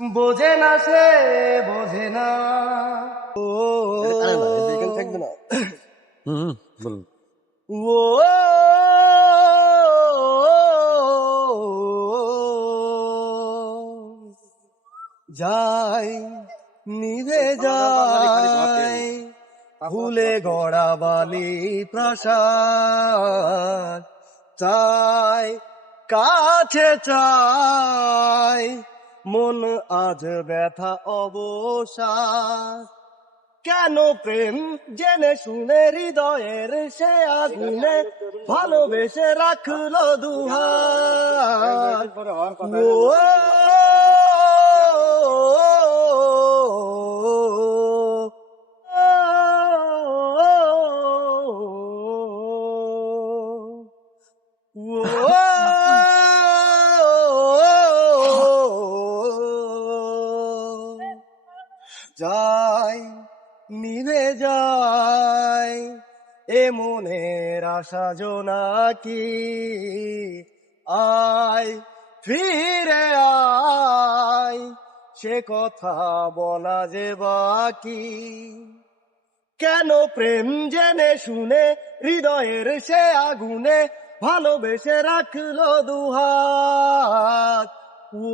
বোঝে না সে, বোঝে না। ও থাকবে না। বলুন। ও যাই নিভে যাই ভুলে গড়া বালি প্রাসাদ, চাই কাছে চাই মন আজ ব্যথা অবসাদ। কেন প্রেম জেনে শুনে হৃদয়ের সে আগুনে ভালোবেসে রাখলো দুহাত। ও যাই নিভে যাই এ মনের আশা জোনাকি, আয় ফিরে আয় সে কথা বলা যে বাকি। কেন প্রেম জেনে শুনে হৃদয়ের সে আগুনে ভালোবেসে রাখলো দুহাত। ও